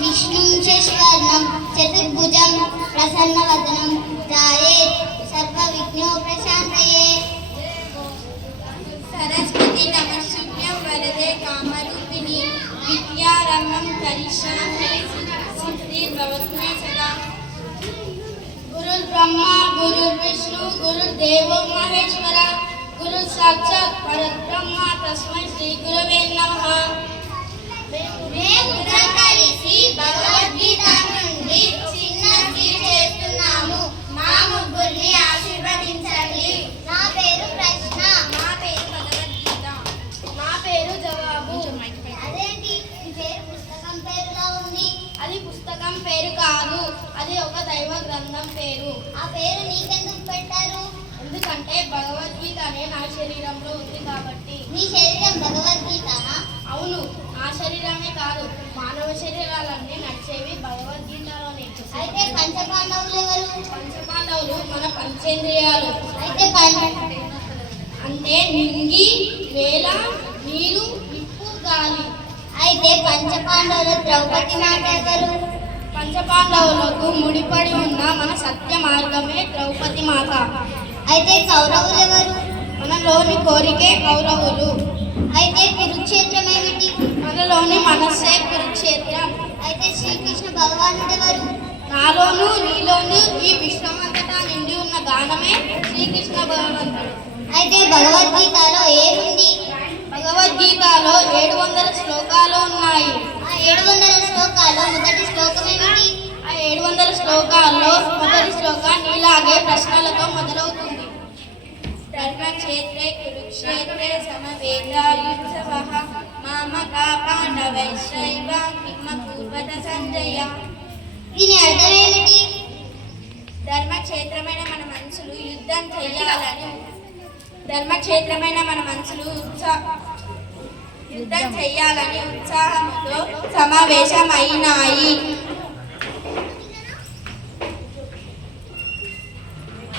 विष्णुं शशिवर्णं चतुर्भुजं प्रसन्नवदनं ध्यायेत् सर्वविघ्नोपशान्तये। सरस्वती नमस्तुभ्यं वरदे कामरूपिणी विद्यारम्भं करिष्यामि सिद्धिर्भवतु मे सदा। गुरुर्ब्रह्मा गुरुर्विष्णु गुरुर्देवो महेश्वरः गुरु साक्षात् परब्रह्म तस्मै श्री गुरवे नमः। మేముదం కలిసి భగవద్గీత నుండి చిన్న గీత చేస్తున్నాము. మా ముగ్గురిని ఆశీర్వదించండి. నా పేరు ప్రశ్న. నా పేరు భగవద్గీత. నా పేరు జవాబు. అదేంటి ఈ పేరు పుస్తకం పేరులా ఉంది? అది పుస్తకం పేరు కాదు, అది ఒక దైవ గ్రంథం పేరు. ఆ పేరు నీకెందుకు పెట్టారు? ఎందుకంటే భగవద్గీత అనే నా శరీరంలో ఉంది కాబట్టి. నీ శరీరం భగవద్గీతనా? అవును, నా శరీరమే కాదు, మానవ శరీరాలన్నీ నడిచేవి భగవద్గీతలోనే. అయితే పంచపాండవులు ఎవరు? పంచపాండవులు మన పంచేంద్రియాలు. అయితే అంటే నింగి, నేల, నీరు, నిప్పు, గాలి. అయితే పంచపాండవులు ద్రౌపది మాత ఎవరు? పంచపాండవులకు ముడిపడి ఉన్న మన సత్య మార్గమే ద్రౌపది మాత. అయితే కౌరవులు ఎవరు? మనలోని కోరికే కౌరవులు. అయితే కురుక్షేత్రం ఏమిటి? మనలోని మనస్సే కురుక్షేత్రం. అయితే శ్రీకృష్ణ భగవానుడు ఎవరు? నాలోను నీలోను ఈ విశ్వమంతటా నిండి ఉన్న గానమే శ్రీకృష్ణ భగవంతుడు. అయితే భగవద్గీతలో ఏముంది? భగవద్గీతలో 700 శ్లోకాలు ఉన్నాయి. ఆ 700 శ్లోకాల్లో మొదటి శ్లోకం ఏమిటి? ఆ 700 శ్లోకాల్లో మొదటి శ్లోకం నీలాగే ప్రశ్నలతో మొదలవుతుంది. ధర్మక్షేత్రే కురుక్షేత్రే సమవేదాయుత్సవః మామకా పాండవైశ్చైవ కిమ కుర్వత సంజయ. దీని అర్థం ఏమిటి? ధర్మక్షేత్రమైన మన మనసులు యుద్ధం చేయాలని ఉత్సాహంతో సమావేశమైనాయి.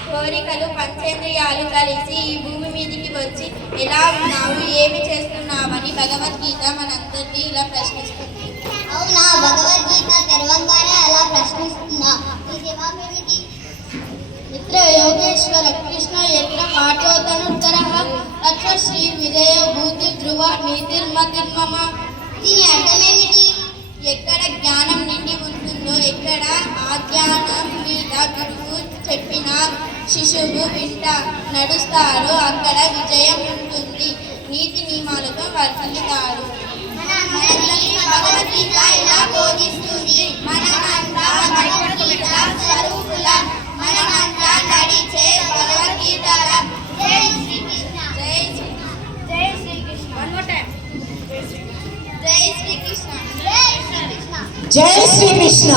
కోరికలు పంచేంద్రియాలు కలిసి ఈ భూమి మీదికి వచ్చి ఎలా ఉన్నావు, ఏమి చేస్తున్నావని భగవద్గీత మనందరినీ ఇలా ప్రశ్నిస్తుంది. అవునా? భగవద్గీత తెరవంగానే అలా ప్రశ్నిస్తుందా? ఈ జవాబు ఏమిటి? మిత్ర యోగేశ్వర కృష్ణ యజ్ఞ పాఠోధనుత్తరః తత్వ శ్రీ విజయ భూతి ధ్రువ నీతిర్మతిర్మమ. దీని అర్థం ఏమిటి? ఎక్కడ జ్ఞానం నిండి ఉంటుందో, ఎక్కడ ఆ జ్ఞానం మీద గురువు చెప్పిన శిశువు వింట నడుస్తాడు, అక్కడ విజయం ఉంటుంది. నీతి నియమాలతో వర్తిల్లుతాడు. భగవద్గీత ఇలా బోధిస్తుంది. మనమంతా భగవద్గీత స్వరూపులం. మనమంతా నడిచే భగవద్గీతల. జై శ్రీకృష్ణ. జై శ్రీకృష్ణ. జై శ్రీకృష్ణ. One more time. జై శ్రీకృష్ణ. జై శ్రీకృష్ణ. జై శ్రీకృష్ణ.